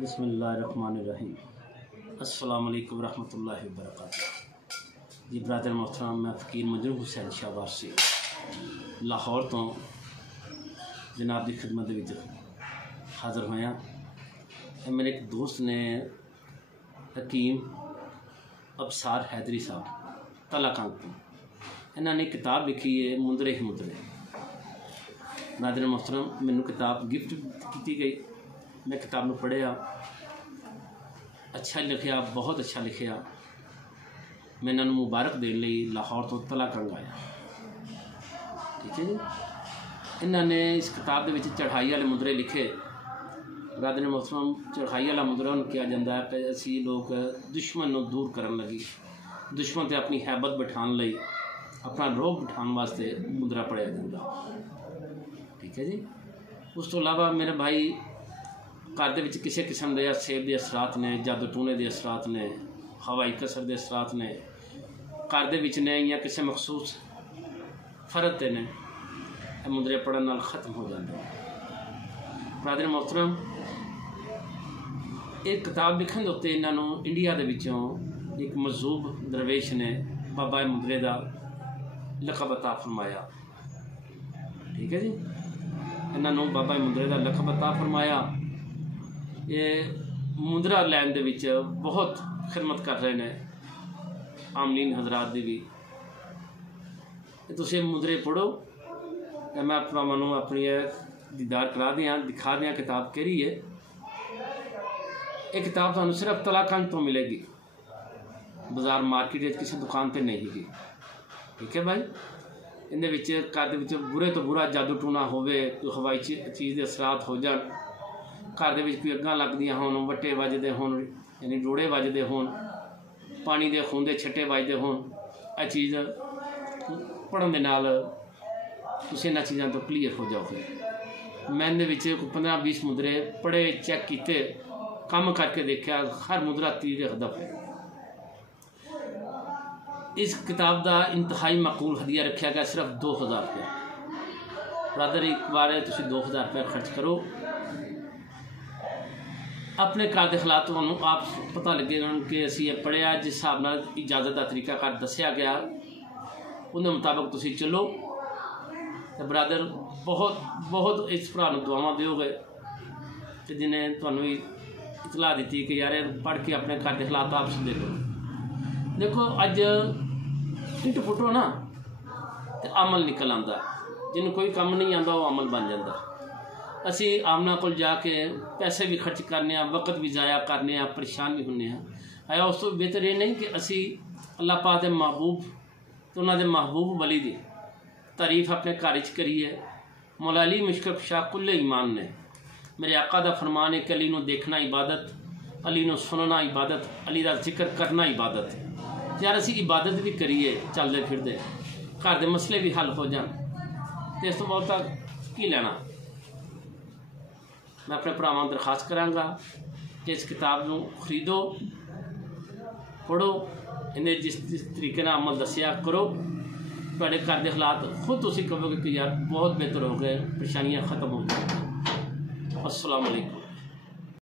बिस्मिल्लाहिर्रहमानिर्रहीम। अस्सलाम वालेकुम रहमतुल्लाहि व बरकातुहू। जी ब्रादर मोहतरम, मैं फ़कीर मंजूर हुसैन शाहबाज से लाहौर तो जनाब की खिदमत विच हाज़र होया। मेरे एक दोस्त ने हकीम अबसार हैदरी साहब तलाकंद तो इन्होंने किताब लिखी है मुंदरे ही मुंदरे। ब्रादर मोहतरम, मैनू किताब गिफ्ट की गई। मैं किताब में पढ़िया, अच्छा लिखिया, बहुत अच्छा लिखिया। मैं इन्होंने मुबारक देने लई लाहौर तो तलाकंद आया। ठीक है जी। इन्होंने इस किताब के चढ़ाई वाले मुंदरे लिखे। ब्रादर मोहतरम, चढ़ाई वाला मुंदरा उन्हें कहा जाता है कि असी लोग दुश्मन को दूर करन लगी, दुश्मन से अपनी हैबत बिठाने लई, अपना रोब बिठाने वास्ते मुंदरा पढ़िया जाता। ठीक है जी। उस तो अलावा मेरे भाई घर के किसी किस्म के सेब के असरात ने, जादू टूने के असरात ने, हवाई कसर के असरात ने घर के ने या किसी मखसूस फर्द ते ने मुंदरे पढ़न नाल खत्म हो जाते हैं। ब्रादर मोहतरम, एक किताब लिखने के उत्ते इन्होंने इंडिया के विचों एक मजूब दरवेश ने बाबा मुंदरे का लकब अता फरमाया। ठीक है जी। इन्होंने बाबा मुंदरे का लकब अता फरमाया। ये मुंदरा लैन दे विच बहुत खिदमत कर रहे हैं आमलीन हजरात की भी। तुम मुंदरे पढ़ो, मैं भरावां अपनी दीदार करा दियाँ, दिखा दियाँ किताब केड़ी है। ये किताब तुहानूं सिर्फ तलाकंद तो मिलेगी, बाजार मार्केट किसी दुकान पर नहीं गी। ठीक है भाई। इन्हें घर के बुरे तो बुरा जादू टूना होवे, कोई हवाई चीज़ के असरात हो जाए, घर के कोई अग्गां लगदियां होण, वट्टे वजदे होण, यानी डोड़े वजदे होण, पानी के खून के छट्टे वजदे होण, यह चीज़ पढ़न दे नाल तुसीं इन्हां चीज़ां तो क्लीयर हो जाओगे। मैं इहदे विच 15-20 मुंदरे पढ़े, चैक किए, काम करके देखा, हर मुंदरा तीर हदफ है। इस किताब का इंतहाई माकूल हदिया रखा गया सिर्फ 2000 रुपया। ब्रदर, एक बार तुसीं 2000 रुपया खर्च करो, अपने घर के हालात तुहानूं आप पता लगे कि असीं ये पढ़िया, जिस हिसाब नाल इजाजत का तरीका कार दसिया गया उन्हें मुताबिक तुसीं चलो। तो ब्रदर, बहुत बहुत इस भरा नूं दुआवां दिओगे कि जिन्हें तुहानूं इतला दी कि यार पढ़ के अपने घर के हालात आप देखो। देखो, अज इंट पुटो ना तो अमल निकल आता, जिन्होंने कोई काम नहीं आता वो अमल बन जाता। असी आमना को जाके पैसे भी खर्च करने, वक्त भी ज़ाया करने, परेशान भी होने। आया उस तो बेहतर ये नहीं कि असी अल्लाह पाक के महबूब तो उन्होंने महबूब वली दी तारीफ अपने घर च करिए। मौला अली मुश्किल शाह कुल्ले ईमान ने, मेरे आका का फरमान है कि अली नूं देखना इबादत, अली नूं सुनना इबादत, अली का जिक्र करना इबादत। यार असी इबादत भी करिए, चलते फिरते घर के मसले भी हल हो जाए, तो इस तो बहुत की लेना। मैं अपने भरावां नूं दरखास्त करांगा कि इस किताब को खरीदो, पढ़ो, इन्हें जिस तरीके नाल अमल दसिया करो। तुहाडे घर के हालात खुद तुसीं कहोगे कि यार बहुत बेहतर हो गए, परेशानियां खत्म हो गई। अस्सलाम वालेकुम।